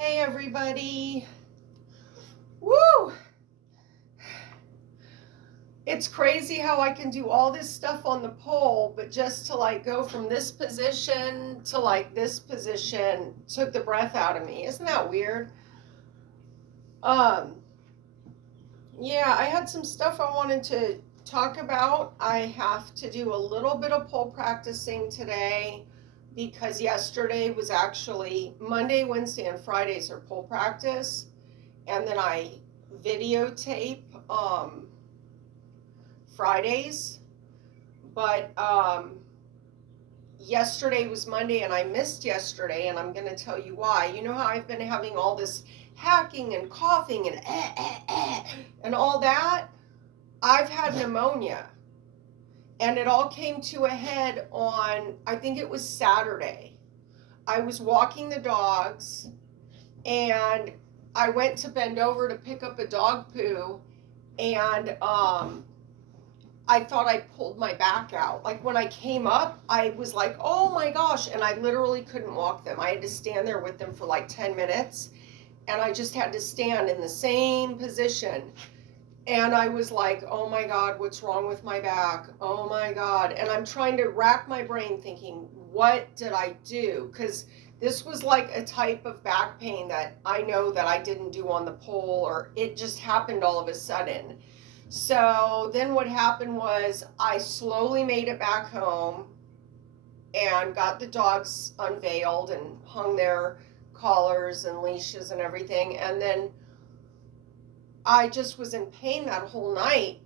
Hey everybody. Woo! It's crazy how I can do all this stuff on the pole, but just to like go from this position to like this position took the breath out of me. Isn't that weird? Um, yeah, I had some stuff I wanted to talk about. I have to do a little bit of pole practicing today because yesterday was actually Monday, Wednesday, and Fridays are pole practice. And then I videotape Fridays, but yesterday was Monday and I missed yesterday, and I'm going to tell you why. You know how I've been having all this hacking and coughing and and all that? I've had pneumonia, and it all came to a head on, I think it was Saturday. I was walking the dogs and I went to bend over to pick up a dog poo, and I thought I pulled my back out. Like when I came up, I was like, oh my gosh, and I literally couldn't walk them. I had to stand there with them for like 10 minutes, and I just had to stand in the same position. And I was like, oh my God, what's wrong with my back? Oh my God. And I'm trying to rack my brain thinking, what did I do? Because this was like a type of back pain that I know that I didn't do on the pole, or it just happened all of a sudden. So then what happened was I slowly made it back home and got the dogs unveiled and hung their collars and leashes and everything. And then I just was in pain that whole night.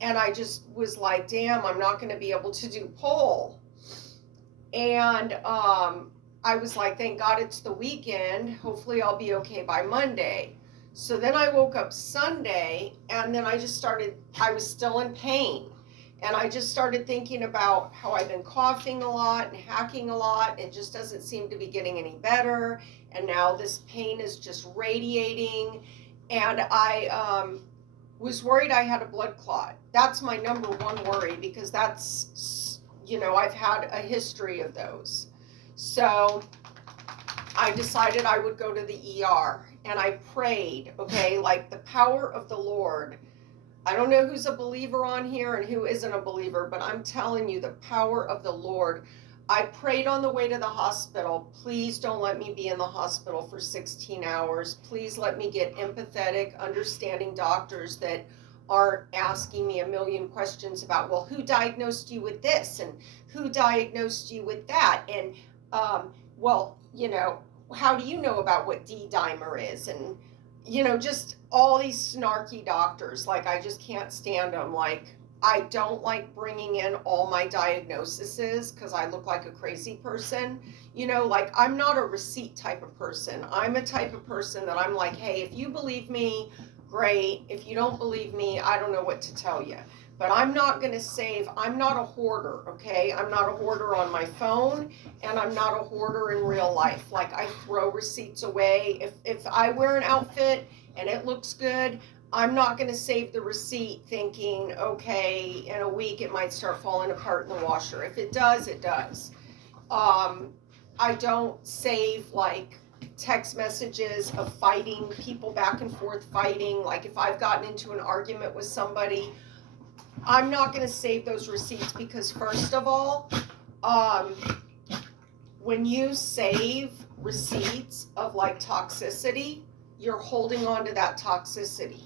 And I just was like, damn, I'm not going to be able to do pole. And I was like, thank God it's the weekend. Hopefully I'll be okay by Monday. So then I woke up Sunday, and then I was still in pain. And I just started thinking about how I've been coughing a lot and hacking a lot. It just doesn't seem to be getting any better. And now this pain is just radiating. And I was worried I had a blood clot. That's my number one worry, because that's, I've had a history of those. So I decided I would go to the ER, and I prayed, okay, like the power of the Lord. I don't know who's a believer on here and who isn't a believer, but I'm telling you, the power of the Lord. I prayed on the way to the hospital, please don't let me be in the hospital for 16 hours. Please let me get empathetic, understanding doctors that aren't asking me a million questions about, well, who diagnosed you with this and who diagnosed you with that? And, well, how do you know about what D-dimer is? And, just all these snarky doctors, like I just can't stand them. Like, I don't like bringing in all my diagnoses because I look like a crazy person. Like I'm not a receipt type of person. I'm a type of person that I'm like, hey, if you believe me, great. If you don't believe me, I don't know what to tell you. But I'm not going to I'm not a hoarder, okay? I'm not a hoarder on my phone, and I'm not a hoarder in real life. Like I throw receipts away. If I wear an outfit and it looks good, I'm not going to save the receipt thinking, okay, in a week it might start falling apart in the washer. If it does, it does. I don't save like text messages of fighting, people back and forth fighting. Like if I've gotten into an argument with somebody, I'm not going to save those receipts, because first of all, when you save receipts of like toxicity, you're holding on to that toxicity.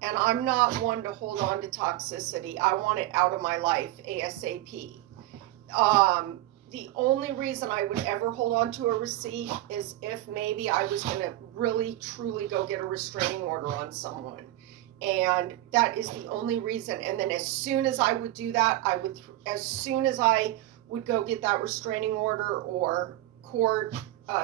And I'm not one to hold on to toxicity. I want it out of my life ASAP. The only reason I would ever hold on to a receipt is if maybe I was going to really, truly go get a restraining order on someone. And that is the only reason. And then as soon as I would do that, as soon as I would go get that restraining order or court,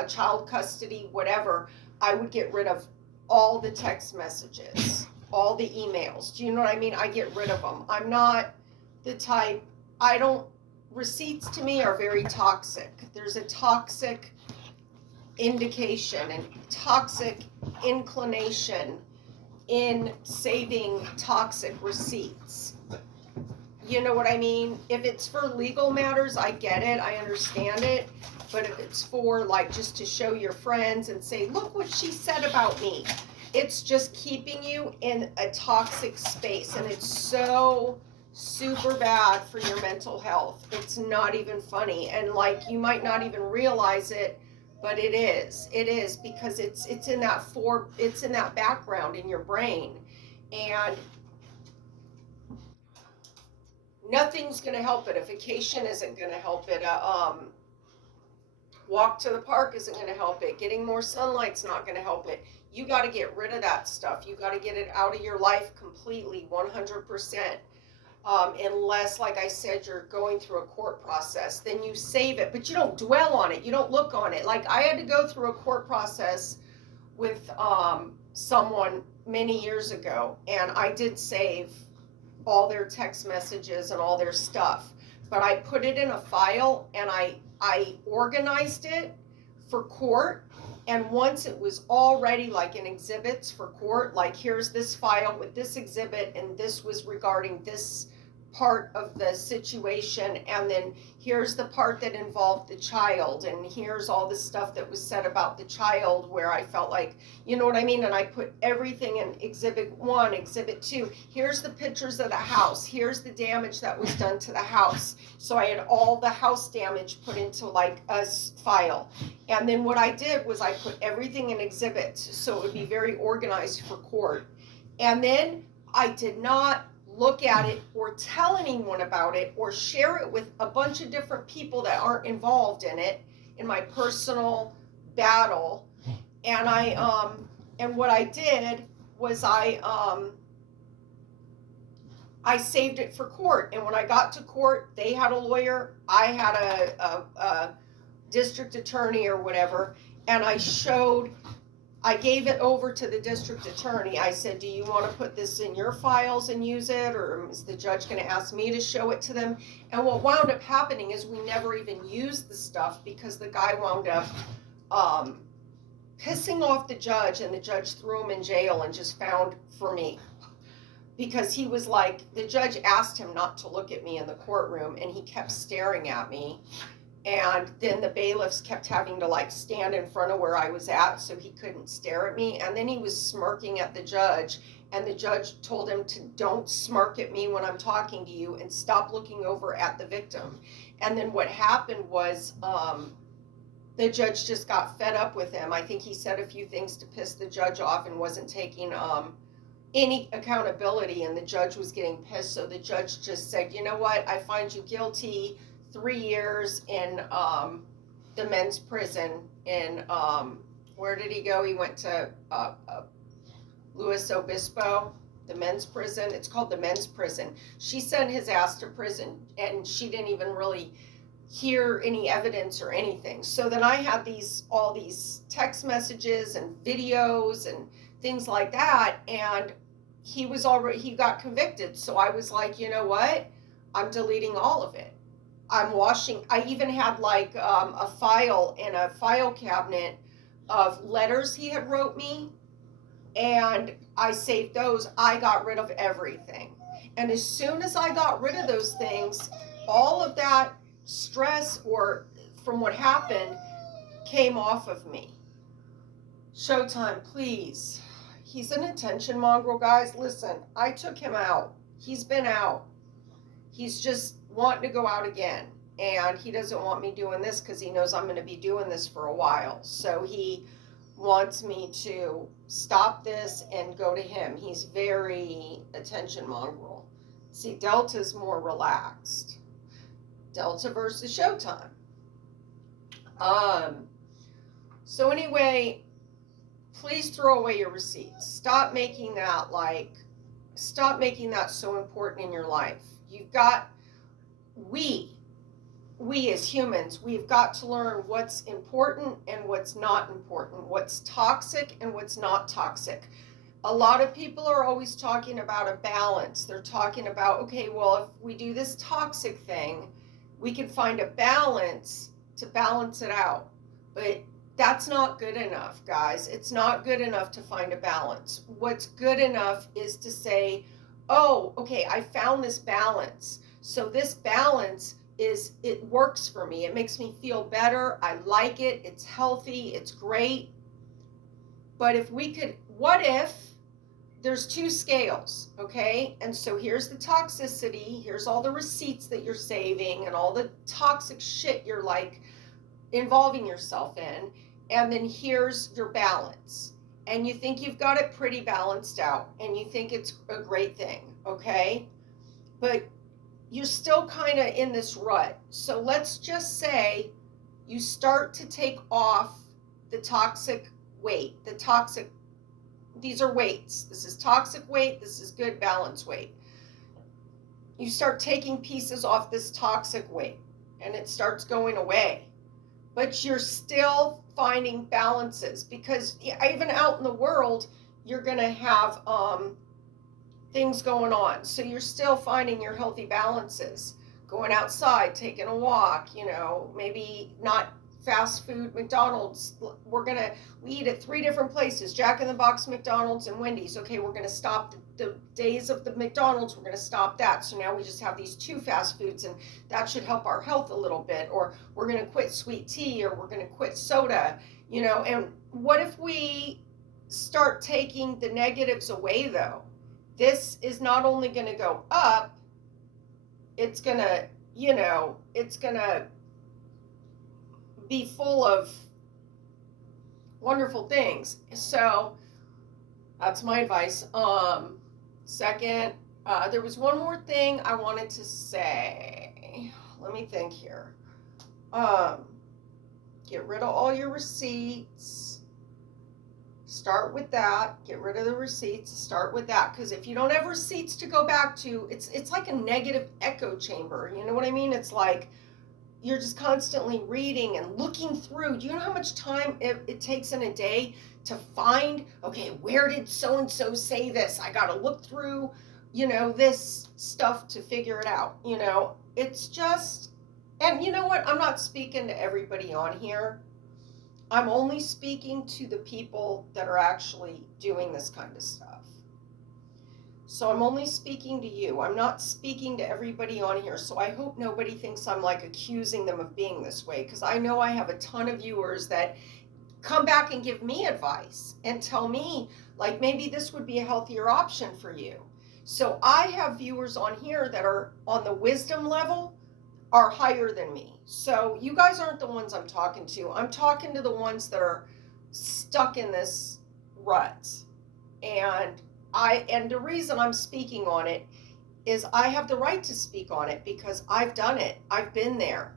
child custody, whatever, I would get rid of all the text messages, all the emails. Do you know what I mean? I get rid of them. I'm not the type, receipts to me are very toxic. There's a toxic indication and toxic inclination in saving toxic receipts. You know what I mean? If it's for legal matters, I get it, I understand it. But if it's for like just to show your friends and say, look what she said about me, it's just keeping you in a toxic space. And it's so super bad for your mental health. It's not even funny. And like, you might not even realize it, but it is because it's in that background in your brain. And nothing's going to help it. A vacation isn't going to help it. Walk to the park isn't going to help it. Getting more sunlight's not going to help it. You got to get rid of that stuff. You got to get it out of your life completely, 100%. Unless, like I said, you're going through a court process, then you save it, but you don't dwell on it. You don't look on it. Like I had to go through a court process with someone many years ago, and I did save all their text messages and all their stuff, but I put it in a file and I organized it for court. And once it was all ready, like in exhibits for court, like here's this file with this exhibit and this was regarding this part of the situation, and then here's the part that involved the child, and here's all the stuff that was said about the child where I felt like, you know what I mean? And I put everything in exhibit 1, exhibit 2. Here's the pictures of the house. Here's the damage that was done to the house. So I had all the house damage put into like a file. And then what I did was I put everything in exhibits so it would be very organized for court. And then I did not look at it or tell anyone about it or share it with a bunch of different people that aren't involved in it, in my personal battle. And and what I did was I saved it for court. And when I got to court, they had a lawyer, I had a district attorney or whatever, and I gave it over to the district attorney. I said, do you want to put this in your files and use it, or is the judge going to ask me to show it to them? And what wound up happening is we never even used the stuff because the guy wound up pissing off the judge, and the judge threw him in jail and just found for me. Because he was like, the judge asked him not to look at me in the courtroom, and he kept staring at me. And then the bailiffs kept having to like stand in front of where I was at so he couldn't stare at me. And then he was smirking at the judge, and the judge told him to don't smirk at me when I'm talking to you and stop looking over at the victim. And then what happened was the judge just got fed up with him. I think he said a few things to piss the judge off and wasn't taking any accountability, and the judge was getting pissed. So the judge just said, you know what, I find you guilty. 3 years in the men's prison in, where did he go? He went to Luis Obispo, the men's prison. It's called the men's prison. She sent his ass to prison, and she didn't even really hear any evidence or anything. So then I had all these text messages and videos and things like that, and he got convicted. So I was like, you know what? I'm deleting all of it. I even had like a file in a file cabinet of letters he had wrote me, and I saved those. I got rid of everything. And as soon as I got rid of those things, all of that stress or from what happened came off of me. Showtime, please. He's an attention mongrel, guys. Listen, I took him out. He's been out. He's just wanting to go out again, and he doesn't want me doing this because he knows I'm going to be doing this for a while. So he wants me to stop this and go to him. He's very attention mongrel. See, Delta's more relaxed. Delta versus Showtime. So anyway, please throw away your receipts. Stop making that so important in your life. We as humans, we've got to learn what's important and what's not important, what's toxic and what's not toxic. A lot of people are always talking about a balance. They're talking about, okay, well, if we do this toxic thing, we can find a balance to balance it out. But that's not good enough, guys. It's not good enough to find a balance. What's good enough is to say, oh, okay, I found this balance. So this balance it works for me. It makes me feel better. I like it. It's healthy. It's great. But what if there's two scales, okay? And so here's the toxicity, here's all the receipts that you're saving and all the toxic shit you're like involving yourself in, and then here's your balance. And you think you've got it pretty balanced out, and you think it's a great thing, okay? But you're still kind of in this rut. So let's just say you start to take off the toxic weight, these are weights. This is toxic weight. This is good balance weight. You start taking pieces off this toxic weight and it starts going away. But you're still finding balances, because even out in the world, you're going to have things going on. So you're still finding your healthy balances. Going outside, taking a walk, maybe not fast food, McDonald's. We eat at 3 different places, Jack in the Box, McDonald's, and Wendy's. Okay, we're going to stop the days of the McDonald's, we're going to stop that. So now we just have these 2 fast foods, and that should help our health a little bit. Or we're going to quit sweet tea, or we're going to quit soda, and what if we start taking the negatives away, though? This is not only going to go up, it's going to, it's going to be full of wonderful things. So that's my advice. Second, there was one more thing I wanted to say. Let me think here. Get rid of all your receipts. Start with that. Get rid of the receipts. Start with that, because if you don't have receipts to go back to, it's like a negative echo chamber. You know what I mean? It's like you're just constantly reading and looking through. Do you know how much time it takes in a day to find, okay, where did so-and-so say this? I got to look through, this stuff to figure it out. It's just, and you know what? I'm not speaking to everybody on here. I'm only speaking to the people that are actually doing this kind of stuff. So I'm only speaking to you. I'm not speaking to everybody on here. So I hope nobody thinks I'm like accusing them of being this way, because I know I have a ton of viewers that come back and give me advice and tell me, like, maybe this would be a healthier option for you. So I have viewers on here that are on the wisdom level, are higher than me. So you guys aren't the ones I'm talking to. I'm talking to the ones that are stuck in this rut. And the reason I'm speaking on it is I have the right to speak on it, because I've done it. I've been there.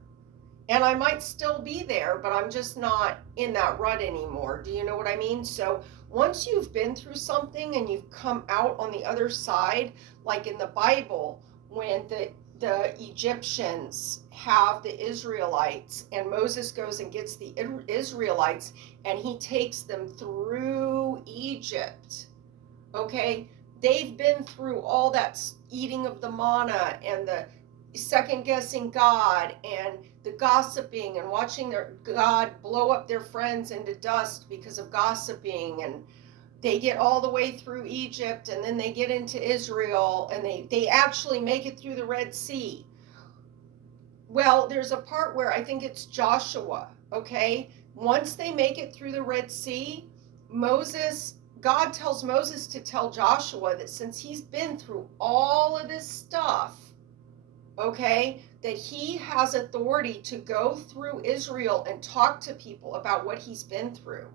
And I might still be there, but I'm just not in that rut anymore. Do you know what I mean? So once you've been through something and you've come out on the other side, like in the Bible, when the Egyptians have the Israelites, and Moses goes and gets the Israelites, and he takes them through Egypt. Okay, they've been through all that eating of the manna and the second guessing God and the gossiping and watching their God blow up their friends into dust because of gossiping, and they get all the way through Egypt, and then they get into Israel, and they actually make it through the Red Sea. Well, there's a part where I think it's Joshua, okay? Once they make it through the Red Sea, God tells Moses to tell Joshua that since he's been through all of this stuff, okay, that he has authority to go through Israel and talk to people about what he's been through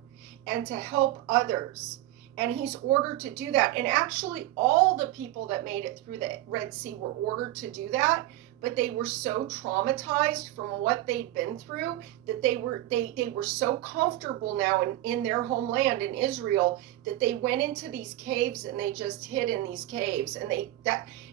and to help others. And he's ordered to do that. And actually, all the people that made it through the Red Sea were ordered to do that, but they were so traumatized from what they'd been through that they were so comfortable now in their homeland in Israel that they went into these caves and they just hid in these caves. And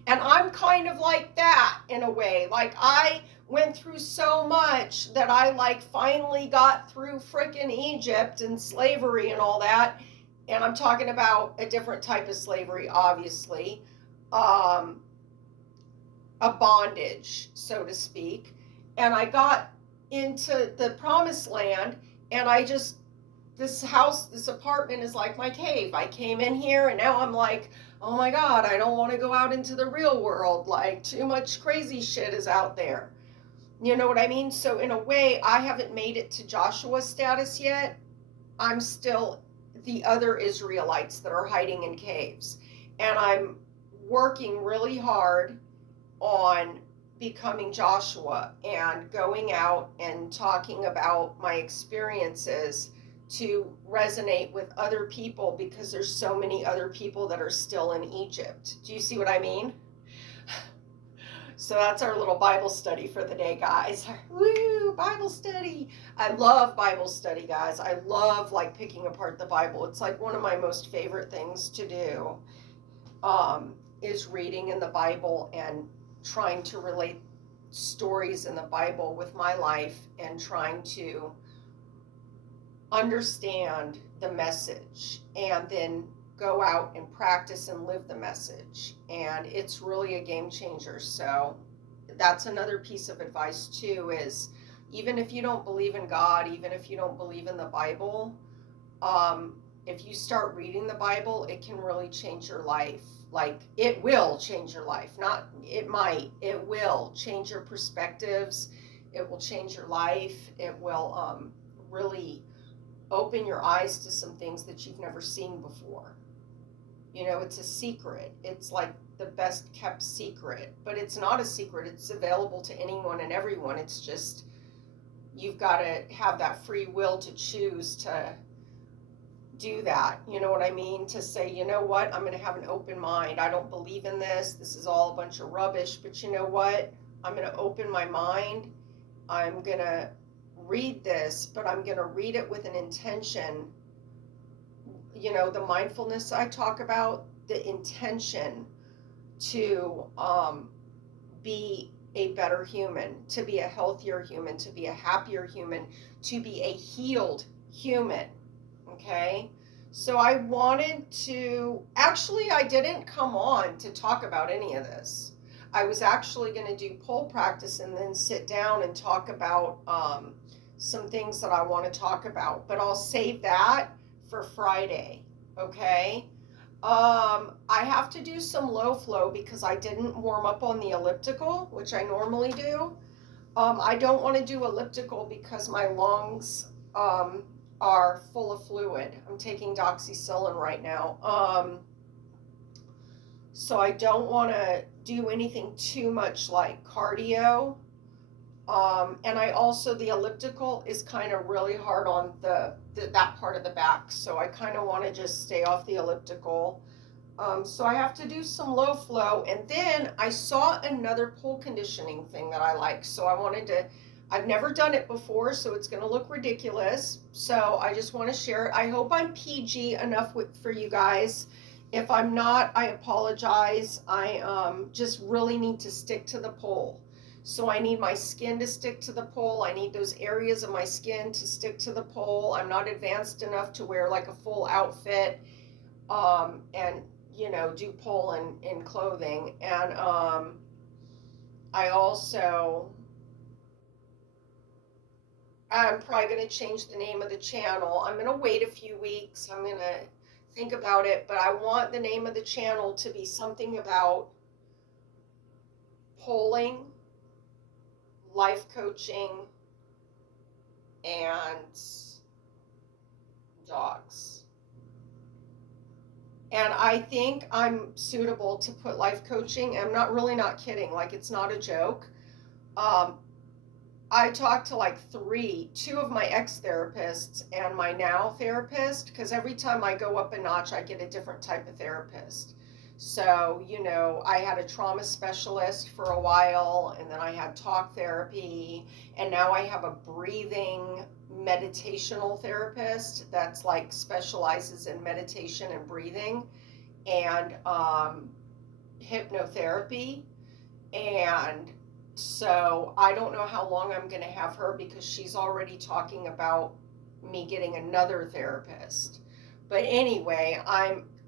I'm kind of like that in a way. Like, I went through so much that I like finally got through frickin' Egypt and slavery and all that. And I'm talking about a different type of slavery, obviously. A bondage, so to speak. And I got into the promised land, and I just this house, this apartment is like my cave. I came in here and now I'm like, oh my God, I don't want to go out into the real world. Like, too much crazy shit is out there. You know what I mean? So in a way, I haven't made it to Joshua status yet. I'm still the other Israelites that are hiding in caves. And I'm working really hard on becoming Joshua and going out and talking about my experiences to resonate with other people, because there's so many other people that are still in Egypt. Do you see what I mean? So that's our little Bible study for the day, guys. Woo, Bible study. I love Bible study, guys. I love like picking apart the Bible. It's like one of my most favorite things to do, is reading in the Bible and trying to relate stories in the Bible with my life and trying to understand the message and then go out and practice and live the message. And it's really a game changer. So that's another piece of advice too, is even if you don't believe in God, even if you don't believe in the Bible, if you start reading the Bible, it can really change your life. Like, it will change your life. Not, it might, it will change your perspectives. It will change your life. It will really open your eyes to some things that you've never seen before. You know, it's a secret. It's like the best kept secret, but it's not a secret. It's available to anyone and everyone. It's just, you've got to have that free will to choose to do that. You know what I mean? To say, you know what, I'm going to have an open mind. I don't believe in this. This is all a bunch of rubbish, but you know what? I'm going to open my mind. I'm going to read this, but I'm going to read it with an intention. You know, the mindfulness I talk about, the intention to be a better human, to be a healthier human, to be a happier human, to be a healed human. Okay? So I wanted to, actually, I didn't come on to talk about any of this. I was actually going to do pole practice and then sit down and talk about some things that I want to talk about, but I'll save that for Friday. Okay? I have to do some low flow because I didn't warm up on the elliptical, which I normally do. I don't want to do elliptical because my lungs are full of fluid. I'm taking doxycycline right now. So I don't want to do anything too much like cardio. And I also, the elliptical is kind of really hard on that part of the back. So I kind of want to just stay off the elliptical. So I have to do some low flow. And then I saw another pole conditioning thing that I like. So I wanted to, I've never done it before, so it's going to look ridiculous. So I just want to share it. I hope I'm PG enough for you guys. If I'm not, I apologize. I just really need to stick to the pole. So I need my skin to stick to the pole. I need those areas of my skin to stick to the pole. I'm not advanced enough to wear like a full outfit and, you know, do pole in clothing. And I also, I'm probably going to change the name of the channel. I'm going to wait a few weeks. I'm going to think about it, but I want the name of the channel to be something about polling, life coaching, and dogs. And I think I'm suitable to put life coaching. I'm not kidding. Like, it's not a joke. I talked to like two of my ex-therapists and my now therapist, because every time I go up a notch, I get a different type of therapist. So, you know, I had a trauma specialist for a while, and then I had talk therapy, and now I have a breathing meditational therapist that's like specializes in meditation and breathing and hypnotherapy. And so I don't know how long I'm going to have her, because she's already talking about me getting another therapist. But anyway,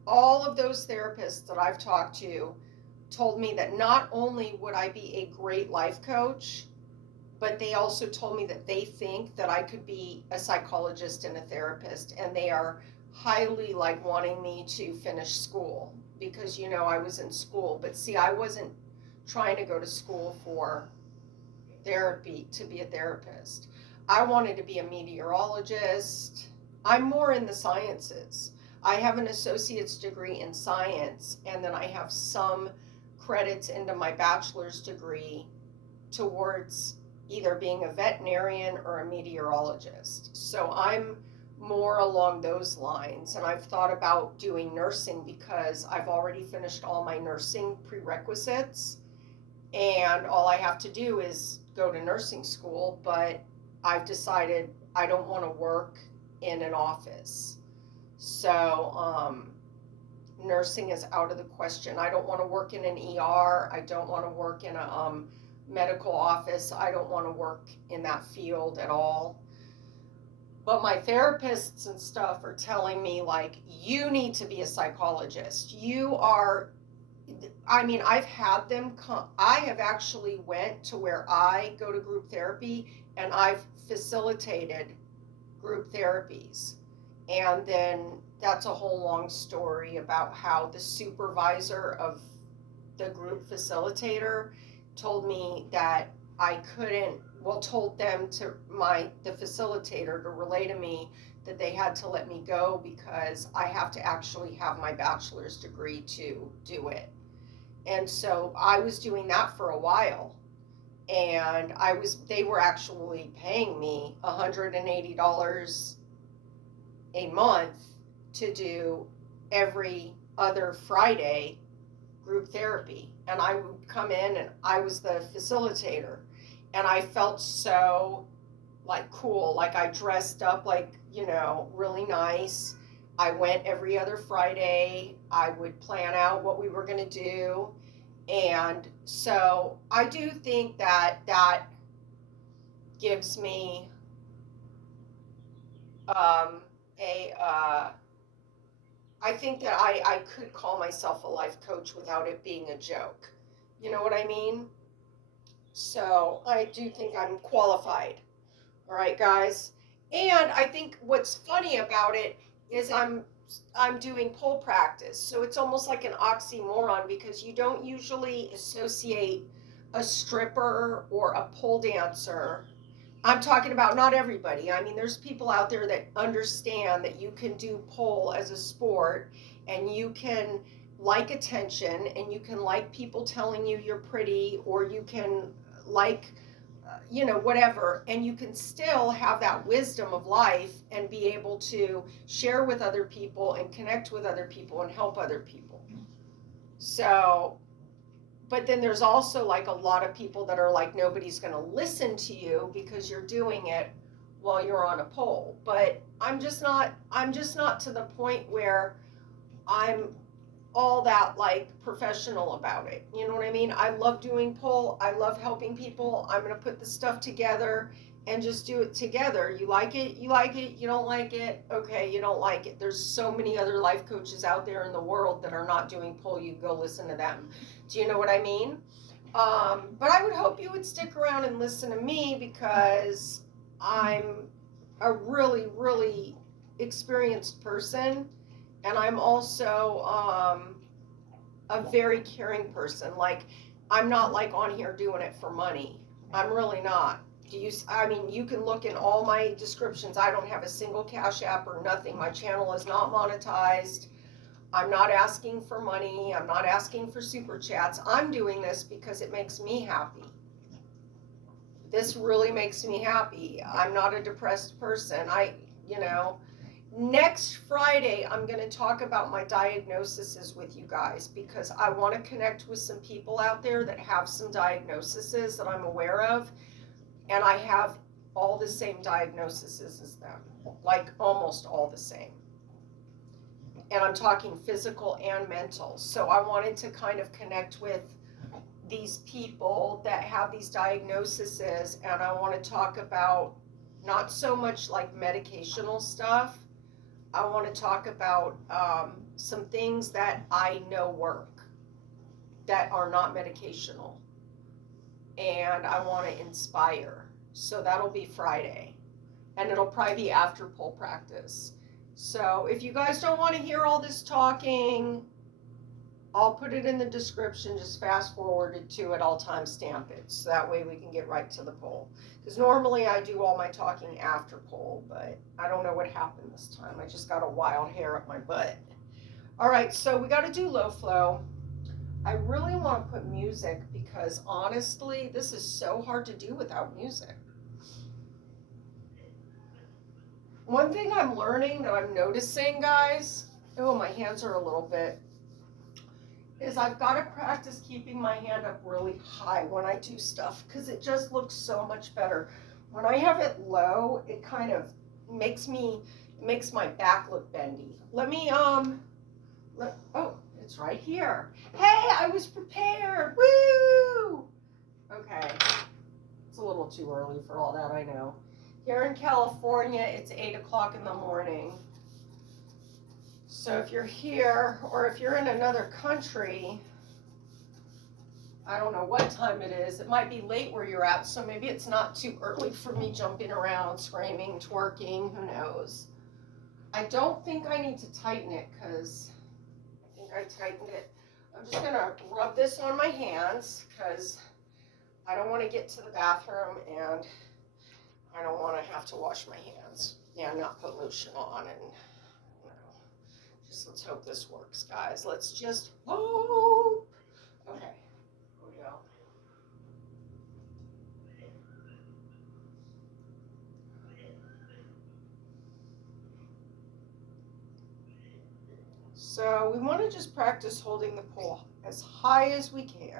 all of those therapists that I've talked to told me that not only would I be a great life coach, but they also told me that they think that I could be a psychologist and a therapist, and they are highly like wanting me to finish school because I was in school. But see, I wasn't trying to go to school for therapy to be a therapist. I wanted to be a meteorologist. I'm more in the sciences. I have an associate's degree in science, and then I have some credits into my bachelor's degree towards either being a veterinarian or a meteorologist. So I'm more along those lines, and I've thought about doing nursing because I've already finished all my nursing prerequisites, and all I have to do is go to nursing school. But I've decided I don't want to work in an office. So nursing is out of the question. I don't want to work in an ER. I don't want to work in a medical office. I don't want to work in that field at all. But my therapists and stuff are telling me, like, you need to be a psychologist. I've had them come. I have actually went to where I go to group therapy, and I've facilitated group therapies. And then that's a whole long story about how the supervisor of the group facilitator told me that I couldn't, told them the facilitator to relay to me that they had to let me go because I have to actually have my bachelor's degree to do it. And so I was doing that for a while, and they were actually paying me $180 a month to do every other Friday group therapy. And I would come in and I was the facilitator, and I felt so like cool. Like I dressed up like, really nice. I went every other Friday. I would plan out what we were going to do. And so I do think that gives me I think that I could call myself a life coach without it being a joke. You know what I mean? So I do think I'm qualified. All right, guys. And I think what's funny about it is I'm doing pole practice. So it's almost like an oxymoron because you don't usually associate a stripper or a pole dancer. I'm talking about not everybody. I mean, there's people out there that understand that you can do pole as a sport, and you can like attention, and you can like people telling you you're pretty, or you can like, whatever, and you can still have that wisdom of life and be able to share with other people and connect with other people and help other people. So, but then there's also like a lot of people that are like, nobody's going to listen to you because you're doing it while you're on a pole. But I'm just not to the point where I'm all that like professional about it. You know what I mean? I love doing pole. I love helping people. I'm going to put the stuff together and just do it together. You like it, you like it. You don't like it, okay, you don't like it. There's so many other life coaches out there in the world that are not doing pole. You go listen to them. Do you know what I mean? But I would hope you would stick around and listen to me because I'm a really, really experienced person, and I'm also a very caring person. Like, I'm not like on here doing it for money. I'm really not. You can look in all my descriptions. I don't have a single Cash App or nothing. My channel is not monetized. I'm not asking for money. I'm not asking for super chats. I'm doing this because it makes me happy. This really makes me happy. I'm not a depressed person. Next Friday, I'm going to talk about my diagnoses with you guys because I want to connect with some people out there that have some diagnoses that I'm aware of. And I have all the same diagnoses as them, like almost all the same. And I'm talking physical and mental. So I wanted to kind of connect with these people that have these diagnoses, and I want to talk about not so much like medicational stuff. I want to talk about some things that I know work that are not medicational. And I want to inspire. So that'll be Friday. And it'll probably be after pole practice. So if you guys don't want to hear all this talking, I'll put it in the description. Just fast forward it to it. I'll timestamp it. So that way we can get right to the pole. Because normally I do all my talking after pole, but I don't know what happened this time. I just got a wild hair up my butt. All right, so we got to do low flow. I really want to put music because honestly, this is so hard to do without music. One thing I'm learning that I'm noticing, guys, oh, my hands are a little bit, is I've got to practice keeping my hand up really high when I do stuff because it just looks so much better. When I have it low, it kind of makes my back look bendy. Oh, it's right here. Hey, I was prepared. Woo! Okay. It's a little too early for all that, I know. Here in California, it's 8 o'clock in the morning. So if you're here, or if you're in another country, I don't know what time it is. It might be late where you're at, so maybe it's not too early for me jumping around, screaming, twerking, who knows. I don't think I need to tighten it because I think I tightened it. I'm just going to rub this on my hands because I don't want to get to the bathroom and I don't want to have to wash my hands and not put lotion on. And you know, just let's hope this works, guys. Let's just hope. Okay, here we go. So we want to just practice holding the pole as high as we can.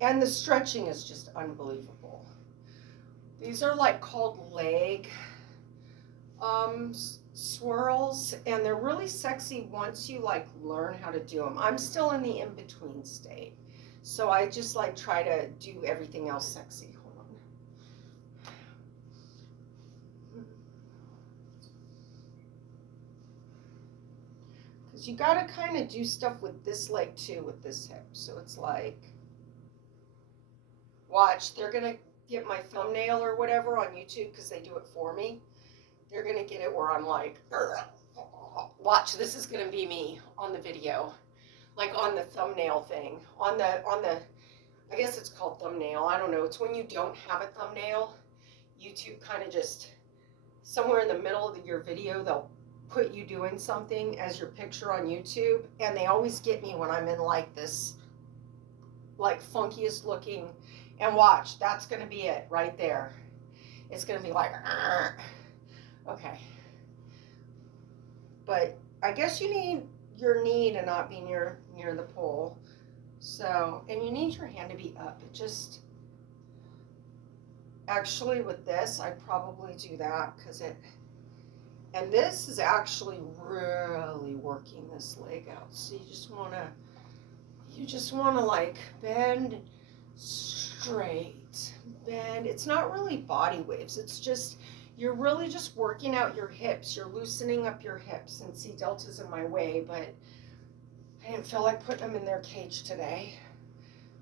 And the stretching is just unbelievable. These are like called leg swirls, and they're really sexy once you like learn how to do them. I'm still in the in-between state, so I just like try to do everything else sexy. Hold on. Because you got to kind of do stuff with this leg too, with this hip. So it's like, watch, they're going to get my thumbnail or whatever on YouTube because they do it for me. They're going to get it where I'm like, watch, this is going to be me on the video. Like on the thumbnail thing. On the, I guess it's called thumbnail. I don't know. It's when you don't have a thumbnail. YouTube kind of just, somewhere in the middle of your video, they'll put you doing something as your picture on YouTube. And they always get me when I'm in like this, like funkiest looking. And watch, that's going to be it right there. It's going to be like, okay. But I guess you need your knee to not be near the pole. So, and you need your hand to be up. It just, actually with this, I'd probably do that because it, and this is actually really working this leg out. So you just want to like bend straight, bend. It's not really body waves. It's just, you're really just working out your hips. You're loosening up your hips. And see, Delta's in my way, but I didn't feel like putting them in their cage today.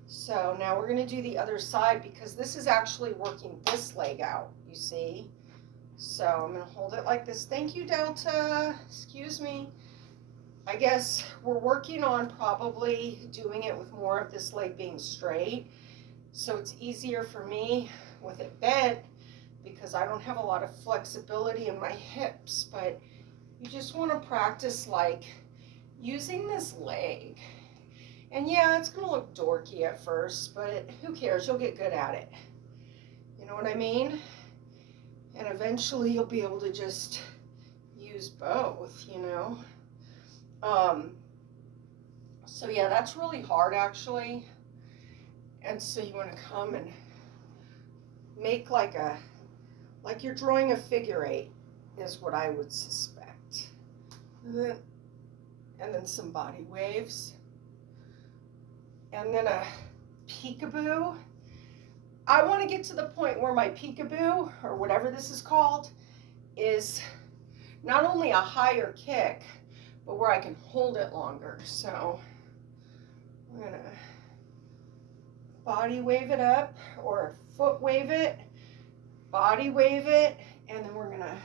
So now we're going to do the other side because this is actually working this leg out, you see. So I'm going to hold it like this. Thank you, Delta. Excuse me. I guess we're working on probably doing it with more of this leg being straight. So it's easier for me with it bent because I don't have a lot of flexibility in my hips. But you just want to practice like using this leg. And yeah, it's going to look dorky at first, but who cares? You'll get good at it. You know what I mean? And eventually you'll be able to just use both, you know? So yeah, that's really hard actually. And so you want to come and make like you're drawing a figure eight is what I would suspect. And then some body waves. And then a peekaboo. I want to get to the point where my peekaboo, or whatever this is called, is not only a higher kick, but where I can hold it longer. So I'm going to body wave it up or foot wave it. body wave it, and then we're gonna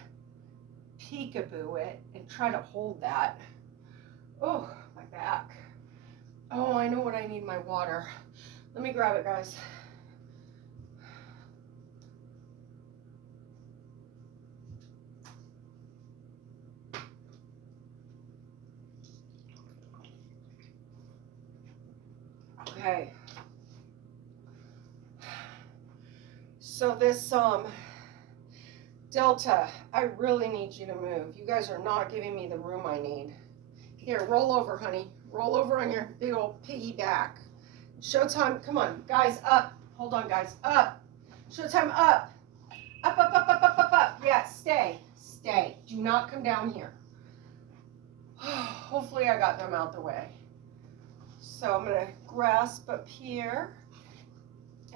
peekaboo it and try to hold that. Oh, my back. Oh, I know what I need, my water. Let me grab it, guys. Okay. So this Delta, I really need you to move. You guys are not giving me the room I need. Here, roll over, honey. Roll over on your big old piggy back. Showtime, come on, guys, up. Hold on, guys, up. Showtime, up. Up, up, up, up, up, up, up. Yeah, stay, stay. Do not come down here. Hopefully I got them out the way. So I'm gonna grasp up here,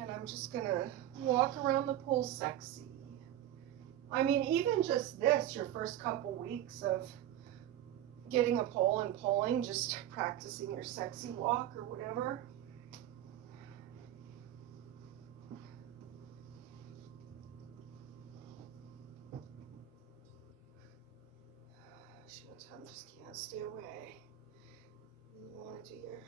and I'm just gonna walk around the pool sexy. I mean, even just this, your first couple weeks of getting a pole and pulling, just practicing your sexy walk or whatever. Showtime just can't stay away. You want to do your...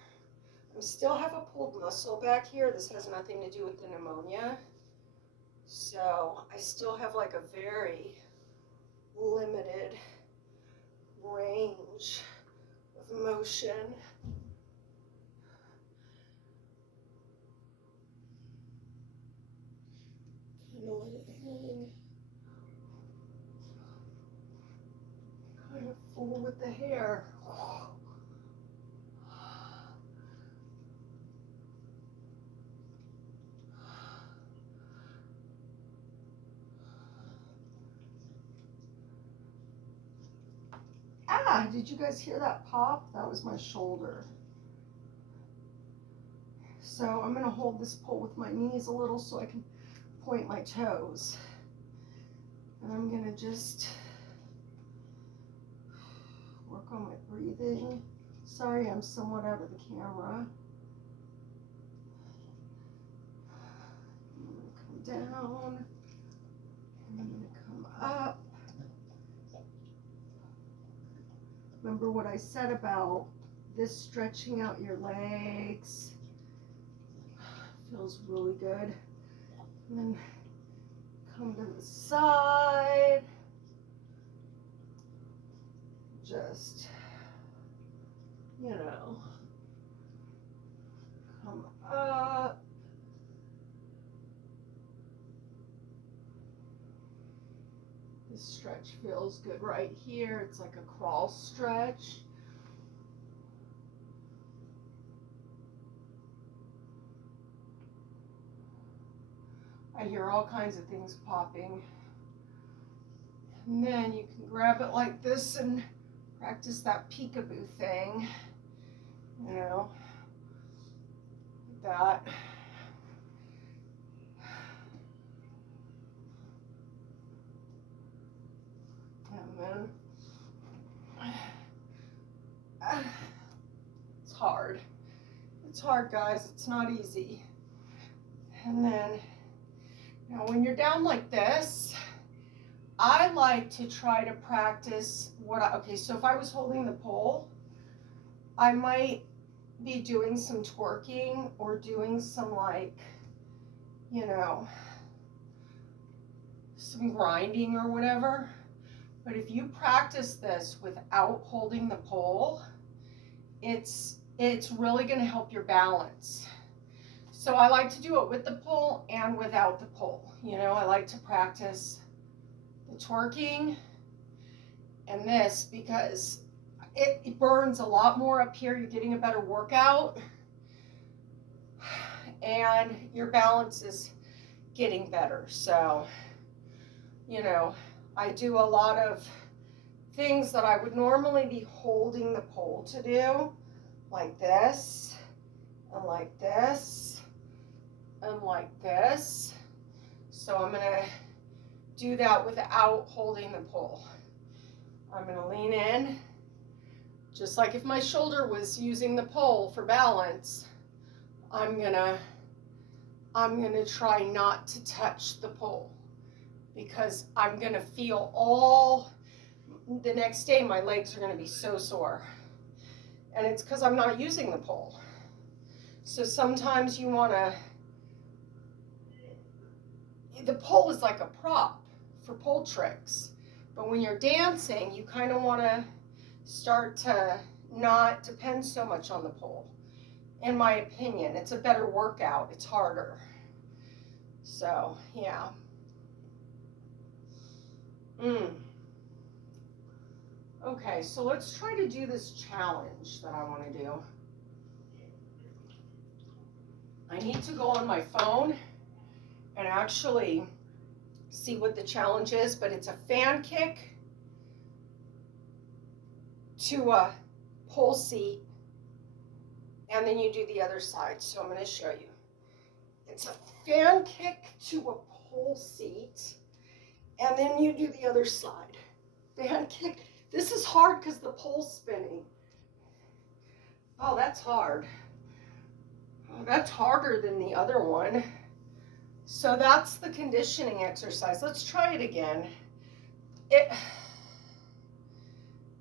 I still have a pulled muscle back here. This has nothing to do with the pneumonia. So I still have like a very limited range of motion. Kind of let it hang. Kind of full with the hair. Ah, did you guys hear that pop? That was my shoulder. So I'm gonna hold this pole with my knees a little so I can point my toes. And I'm gonna just work on my breathing. Sorry, I'm somewhat out of the camera. I'm gonna come down, and I'm gonna come up. Remember what I said about this stretching out your legs. Feels really good. And then come to the side. Just, you know, come up. This stretch feels good right here. It's like a crawl stretch. I hear all kinds of things popping. And then you can grab it like this and practice that peekaboo thing. You know, like that. And then it's hard. It's hard, guys. It's not easy. And then now when you're down like this, I like to try to practice okay, so if I was holding the pole, I might be doing some twerking or doing some like, you know, some grinding or whatever. But if you practice this without holding the pole, it's really going to help your balance. So I like to do it with the pole and without the pole. You know, I like to practice the twerking and this because it burns a lot more up here. You're getting a better workout and your balance is getting better. So, you know, I do a lot of things that I would normally be holding the pole to do, like this, and like this, and like this. So I'm gonna do that without holding the pole. I'm gonna lean in, just like if my shoulder was using the pole for balance. I'm gonna try not to touch the pole. because I'm going to feel all the next day my legs are going to be so sore. And it's because I'm not using the pole. So sometimes you want to, the pole is like a prop for pole tricks. But when you're dancing, you kind of want to start to not depend so much on the pole. In my opinion, it's a better workout. It's harder. So, yeah. Okay, so let's try to do this challenge that I want to do. I need to go on my phone and actually see what the challenge is, but it's a fan kick to a pole seat, and then you do the other side. So I'm going to show you. It's a fan kick to a pole seat, and then you do the other side. Fan kick. This is hard because the pole's spinning. Oh, that's hard. Oh, that's harder than the other one. So that's the conditioning exercise. Let's try it again.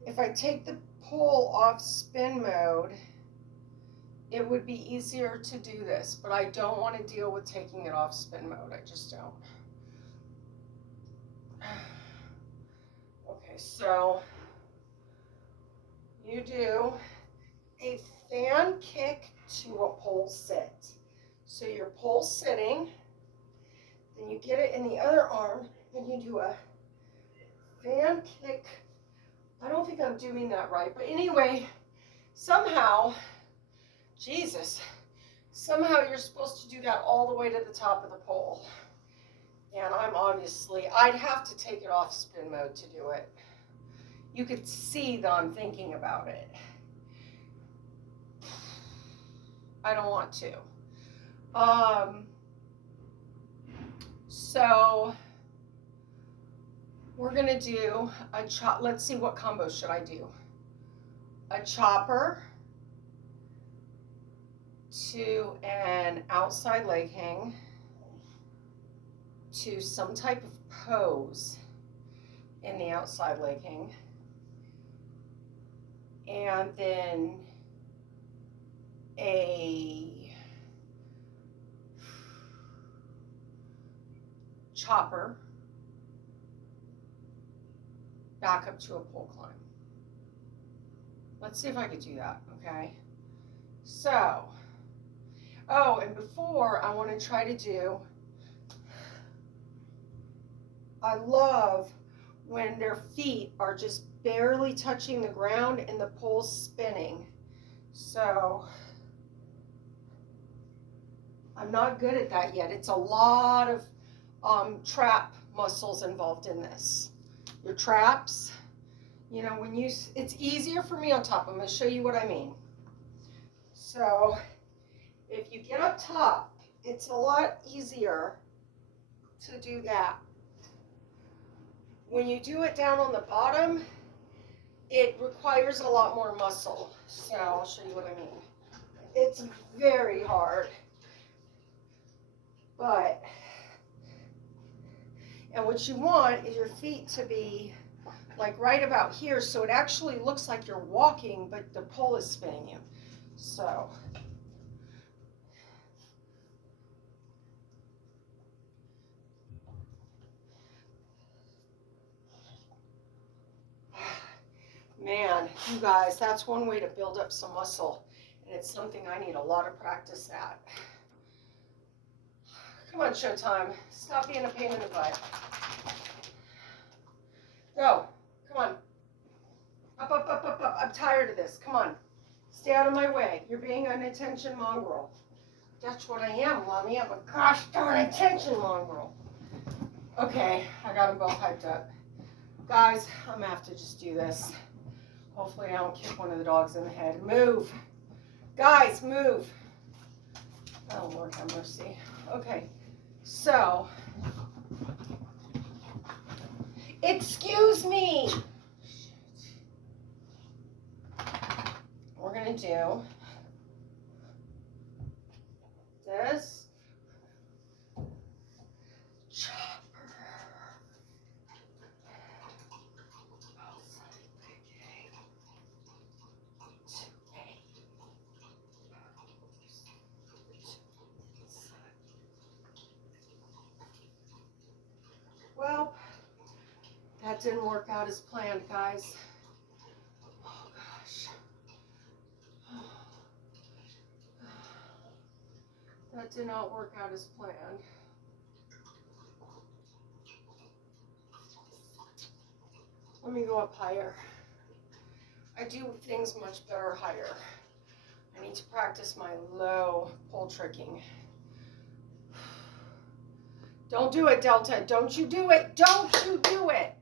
If I take the pole off spin mode, it would be easier to do this, but I don't want to deal with taking it off spin mode. I just don't. Okay, so you do a fan kick to a pole sit. So you're pole sitting, then you get it in the other arm, and you do a fan kick. I don't think I'm doing that right, but anyway, somehow, Jesus, somehow you're supposed to do that all the way to the top of the pole. And I'd have to take it off spin mode to do it. You could see that I'm thinking about it. I don't want to. So we're gonna do a chop. Let's see, what combo should I do? A chopper to an outside leg hang to some type of pose in the outside leg hang, and then a chopper back up to a pole climb. Let's see if I could do that, okay? So, oh, and before, I want to try to do, I love when their feet are just barely touching the ground and the pole's spinning. So, I'm not good at that yet. It's a lot of trap muscles involved in this. Your traps, you know, it's easier for me on top. I'm going to show you what I mean. So, if you get up top, it's a lot easier to do that. When you do it down on the bottom, it requires a lot more muscle. So I'll show you what I mean. It's very hard. And what you want is your feet to be like right about here, so it actually looks like you're walking, but the pole is spinning you. So. Man, you guys, that's one way to build up some muscle, and it's something I need a lot of practice at. Come on, Showtime. Stop being a pain in the butt. Go. Come on. Up, up, up, up, up. I'm tired of this. Come on. Stay out of my way. You're being an attention mongrel. That's what I am, Mommy. I'm a gosh darn attention mongrel. Okay, I got them both hyped up. Guys, I'm going to have to just do this. Hopefully I don't kick one of the dogs in the head. Move. Guys, move. Oh, Lord have mercy. Okay, so. Excuse me. We're going to do this. Chopper. That didn't work out as planned, guys. Oh, gosh. That did not work out as planned. Let me go up higher. I do things much better higher. I need to practice my low pole tricking. Don't do it, Delta. Don't you do it. Don't you do it.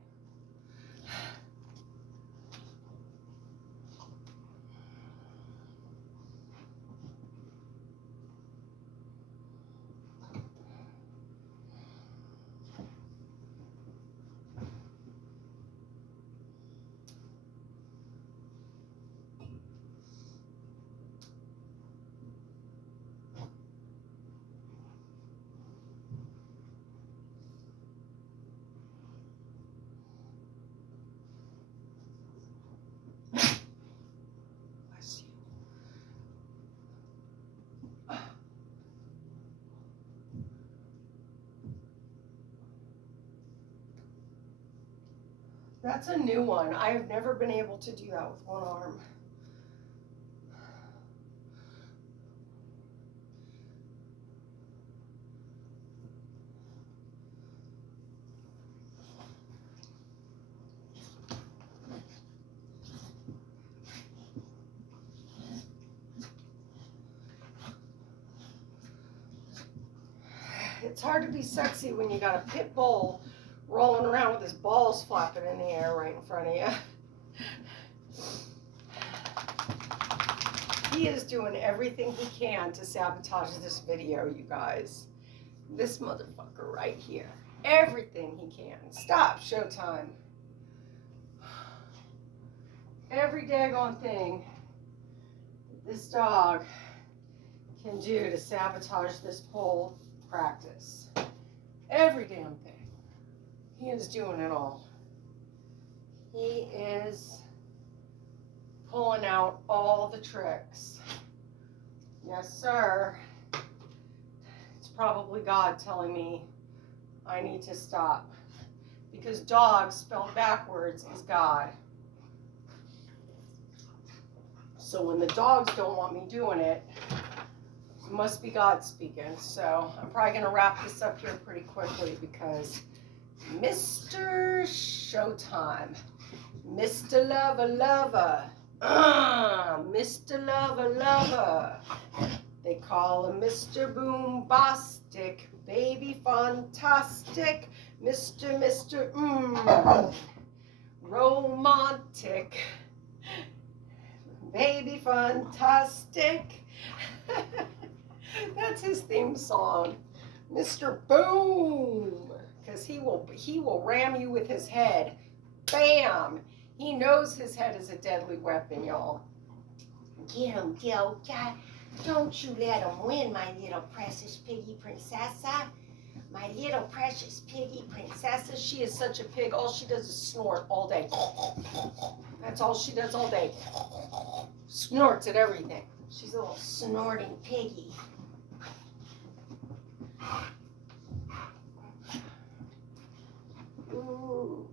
That's a new one. I have never been able to do that with one arm. It's hard to be sexy when you got a pit bull rolling around with his balls flapping in the air right in front of you. He is doing everything he can to sabotage this video, you guys. This motherfucker right here. Everything he can. Stop, Showtime. Every daggone thing this dog can do to sabotage this pole practice. Every damn thing. He is doing it all. He is pulling out all the tricks. Yes, sir. It's probably God telling me I need to stop. Because dog spelled backwards is God. So when the dogs don't want me doing it, it must be God speaking. So I'm probably going to wrap this up here pretty quickly because Mr. Showtime, Mr. Lover Lover, Mr. Lover Lover, they call him Mr. Boombastic, Baby Fantastic, Mr. Romantic, Baby Fantastic. That's his theme song, Mr. Boom. Because he will ram you with his head. Bam! He knows his head is a deadly weapon, y'all. Get him, Delta. Don't you let him win, my little precious piggy princessa. My little precious piggy princessa. She is such a pig. All she does is snort all day. That's all she does all day. Snorts at everything. She's a little snorting piggy. Ooh.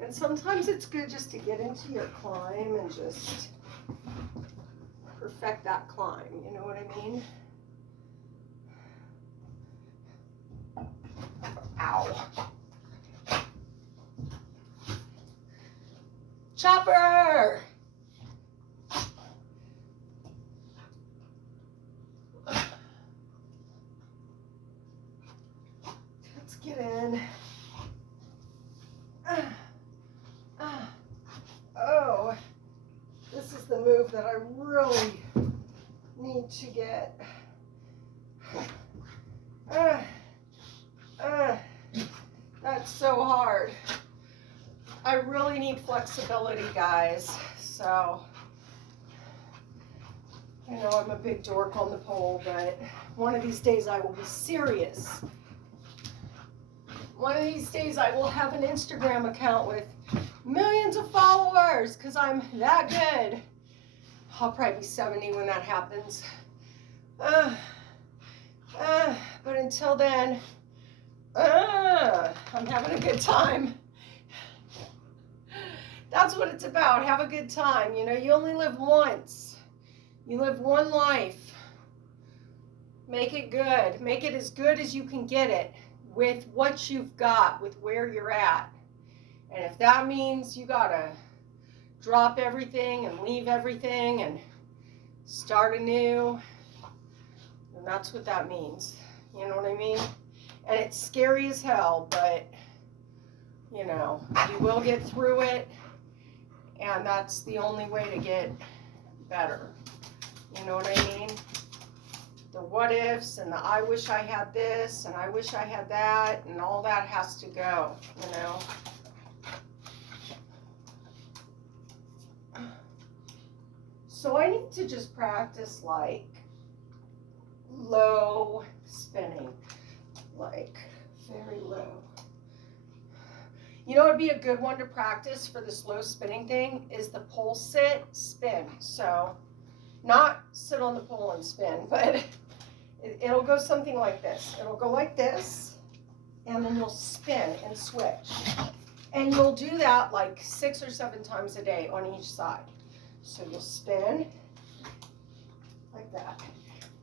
And sometimes it's good just to get into your climb and just perfect that climb, you know what I mean? Ow. Chopper! Let's get in. Oh, this is the move that I really need to get. That's so hard. I really need flexibility, guys. So, I know I'm a big dork on the pole, but one of these days I will be serious. One of these days I will have an Instagram account with millions of followers because I'm that good. I'll probably be 70 when that happens. But until then, I'm having a good time. That's what it's about. Have a good time. You know, you only live once. You live one life. Make it good. Make it as good as you can get it with what you've got, with where you're at. And if that means you gotta drop everything and leave everything and start anew, then that's what that means. You know what I mean? And it's scary as hell, but you know, you will get through it, and that's the only way to get better. You know what I mean? The what ifs and the I wish I had this and I wish I had that and all that has to go, you know? So I need to just practice like low spinning, like very low. You know what would be a good one to practice for this low spinning thing is the pole sit spin. So not sit on the pole and spin, but it'll go something like this. It'll go like this, and then you'll spin and switch. And you'll do that like 6 or 7 times a day on each side. So you'll spin like that.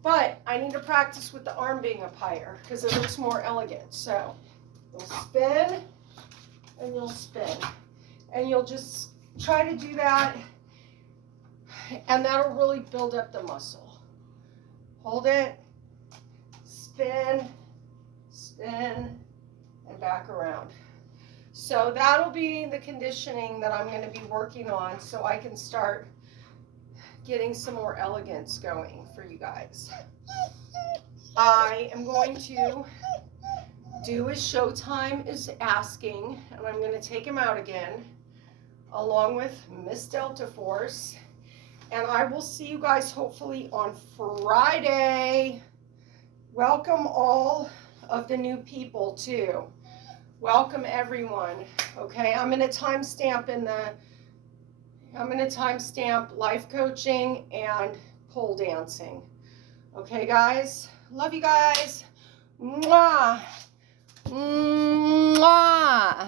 But I need to practice with the arm being up higher because it looks more elegant. So you'll spin and you'll spin. And you'll just try to do that, and that'll really build up the muscle. Hold it, spin, spin, and back around. So that'll be the conditioning that I'm going to be working on so I can start getting some more elegance going for you guys. I am going to do as Showtime is asking, and I'm going to take him out again along with Miss Delta Force, and I will see you guys hopefully on Friday. Welcome all of the new people too. Welcome everyone. Okay, I'm going to timestamp life coaching and pole dancing. Okay, guys. Love you guys. Mwah. Mwah.